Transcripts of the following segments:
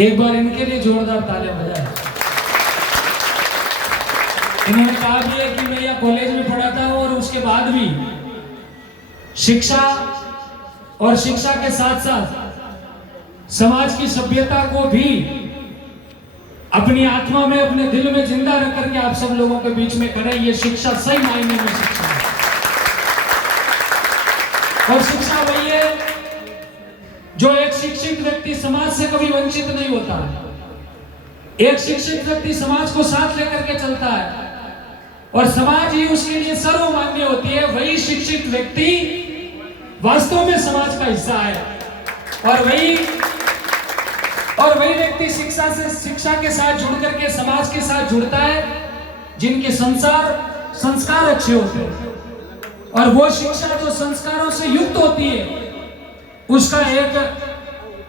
एक बार इनके लिए जोरदार तालियां बजाएं। इन्होंने कहा भी है कि मैं यहाँ कॉलेज में पढ़ा था और उसके बाद भी शिक्षा और शिक्षा के साथ साथ समाज की सभ्यता को भी अपनी आत्मा में, अपने दिल में जिंदा रख करके आप सब लोगों के बीच में करें। ये शिक्षा सही मायने में शिक्षा है। और शिक्षा वही है जो एक शिक्षित व्यक्ति समाज से कभी वंचित नहीं होता। एक शिक्षित व्यक्ति समाज को साथ लेकर के चलता है और समाज ही उसके लिए सर्वमान्य होती है। वही शिक्षित व्यक्ति वास्तव में समाज का हिस्सा है और वही व्यक्ति शिक्षा के साथ जुड़ करके समाज के साथ जुड़ता है जिनके संस्कार अच्छे होते हैं। और वो शिक्षा जो संस्कारों से युक्त होती है उसका एक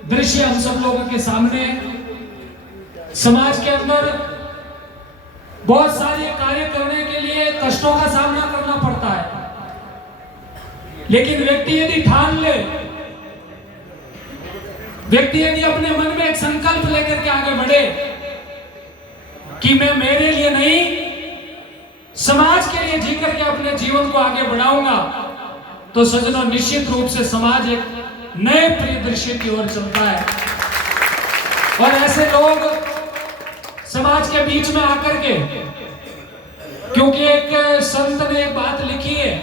दृश्य हम सब लोगों के सामने। समाज के अंदर बहुत सारे कार्य करने के लिए कष्टों का सामना करना पड़ता है, लेकिन व्यक्ति यदि ठान ले, व्यक्ति यदि अपने मन में एक संकल्प लेकर के आगे बढ़े कि मैं मेरे लिए नहीं समाज के लिए जी करके अपने जीवन को आगे बढ़ाऊंगा, तो सज्जनों निश्चित रूप से समाज एक नए परिदृश्य की ओर चलता है। और ऐसे लोग समाज के बीच में आकर के, क्योंकि एक संत ने एक बात लिखी है,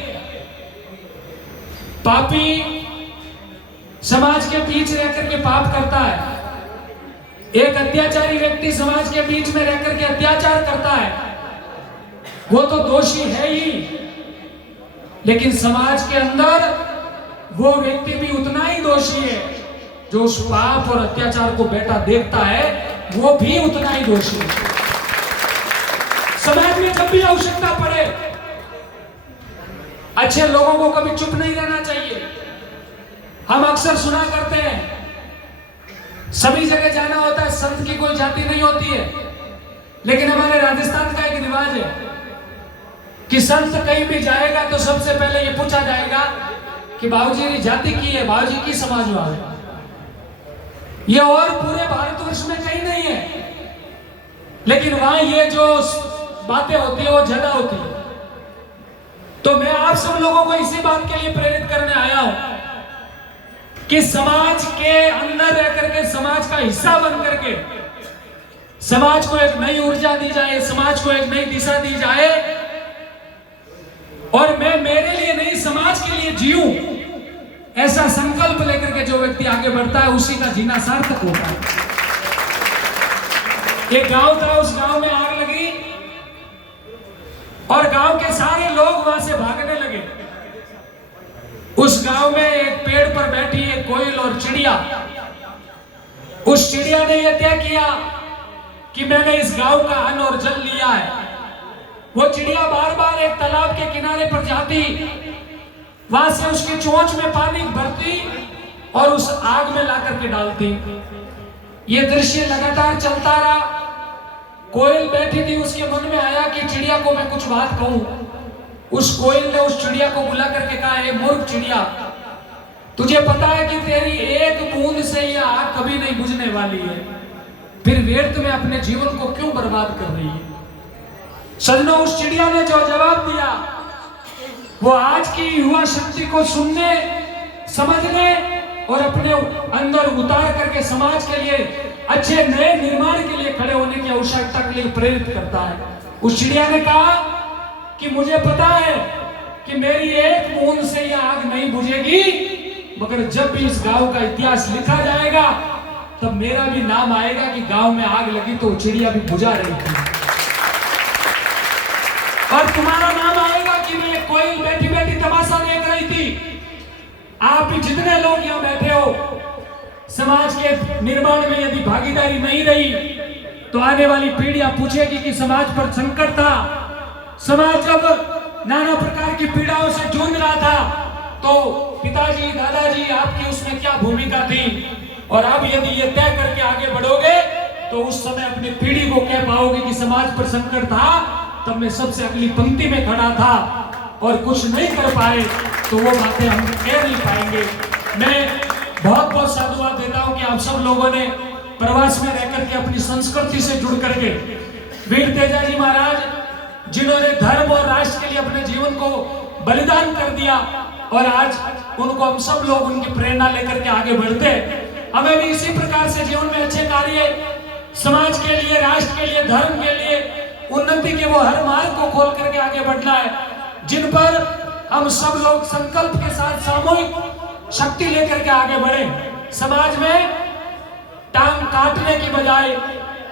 पापी समाज के बीच रहकर के पाप करता है। एक अत्याचारी व्यक्ति समाज के बीच में रहकर के अत्याचार करता है, वो तो दोषी है ही, लेकिन समाज के अंदर वो व्यक्ति भी उतना ही दोषी है। जो उस पाप और अत्याचार को बैठा देखता है वो भी उतना ही दोषी है। समाज में जब भी आवश्यकता पड़े, अच्छे लोगों को कभी चुप नहीं रहना चाहिए। हम अक्सर सुना करते हैं, सभी जगह जाना होता है, संत की कोई जाति नहीं होती है, लेकिन हमारे राजस्थान का एक रिवाज है कि संत कहीं भी जाएगा तो सबसे पहले ये पूछा जाएगा कि बाबूजी जाति की है, बाबूजी की समाज वाले। ये और पूरे भारतवर्ष में कहीं नहीं है, लेकिन वहां ये जो बातें होती है वो ज्यादा होती है। तो मैं आप सब लोगों को इसी बात के लिए प्रेरित करने आया हूं कि समाज के अंदर रह करके, समाज का हिस्सा बन करके समाज को एक नई ऊर्जा दी जाए, समाज को एक नई दिशा दी जाए और मैं मेरे लिए नहीं समाज के लिए जीऊं, ऐसा संकल्प लेकर के जो व्यक्ति आगे बढ़ता है उसी का जीना सार्थक होता है। एक गांव था, उस गांव में आग लगी और गांव के सारे लोग वहां से भागने लगे। उस गांव में एक पेड़ पर बैठी एक कोयल और चिड़िया, उस चिड़िया ने यह तय किया कि मैंने इस गांव का अन्न और जल लिया है। वो चिड़िया बार बार एक तालाब के किनारे पर जाती, वहां से उसकी चोंच में पानी भरती और उस आग में ला करके डालती। ये दृश्य लगातार चलता रहा। कोयल बैठी थी, उसके मन में आया कि चिड़िया को मैं कुछ बात कहूं। उस कोयल ने उस चिड़िया को बुला करके कहा, ए मूर्ख चिड़िया, तुझे पता है कि तेरी एक बूंद से यह आग कभी नहीं बुझने वाली है, फिर व्यर्थ में अपने जीवन को क्यों बर्बाद कर रही है। सजनों, उस चिड़िया ने जो जवाब दिया वो आज की युवा शक्ति को सुनने, समझने और अपने अंदर उतार करके समाज के लिए अच्छे नए निर्माण के लिए खड़े होने की आवश्यकता के लिए प्रेरित करता है। उस चिड़िया ने कहा कि मुझे पता है कि मेरी एक बूंद से यह आग नहीं बुझेगी, मगर जब भी इस गांव का इतिहास लिखा जाएगा तब मेरा भी नाम आएगा कि गांव में आग लगी तो चिड़िया भी बुझा रही थी, और तुम्हारा नाम आएगा कि मैं कोयल बैठी बैठी तमाशा देख रही थी। आप भी जितने लोग यहाँ बैठे हो, समाज के निर्माण में यदि भागीदारी नहीं रही तो आने वाली पीढ़ियां पूछेगी कि समाज पर संकट था, समाज जब नाना प्रकार की पीड़ाओं से जूझ रहा था तो पिताजी, दादाजी, आपकी उसमें क्या भूमिका थी। और अब यदि ये तय करके आगे बढ़ोगे तो उस समय अपनी पीढ़ी को कह पाओगे कि समाज पर संकट था, तब मैं सबसे अगली पंक्ति में खड़ा था और कुछ नहीं कर पाए, तो वो बातें हम कह नहीं पाएंगे। मैं बहुत बहुत साधुवाद देता हूं कि आप सब लोगों ने प्रवास में रह करके अपनी संस्कृति से जुड़ करके वीर तेजाजी महाराज जिन्होंने धर्म और राष्ट्र के लिए अपने जीवन को बलिदान कर दिया, और आज उनको हम सब लोग उनकी प्रेरणा लेकर के आगे बढ़ते हैं। हमें भी इसी प्रकार से जीवन में अच्छे कार्य समाज के लिए, राष्ट्र के लिए, धर्म के लिए, उन्नति के वो हर मार्ग को खोल करके आगे बढ़ना है, जिन पर हम सब लोग संकल्प के साथ सामूहिक शक्ति लेकर के आगे बढ़े। समाज में टांग काटने की बजाय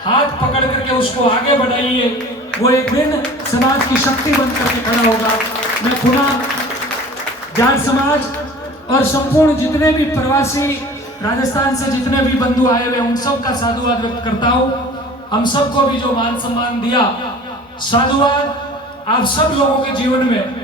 हाथ पकड़ करके उसको आगे बढ़ाइए, वो एक दिन समाज की शक्ति बन करके खड़ा होगा। मैं पुनः जाट समाज और संपूर्ण जितने भी प्रवासी राजस्थान से जितने भी बंधु आए हुए उन सब का साधुवाद व्यक्त करता हूँ। हम सबको भी जो मान सम्मान दिया, साधुवाद आप सब लोगों के जीवन में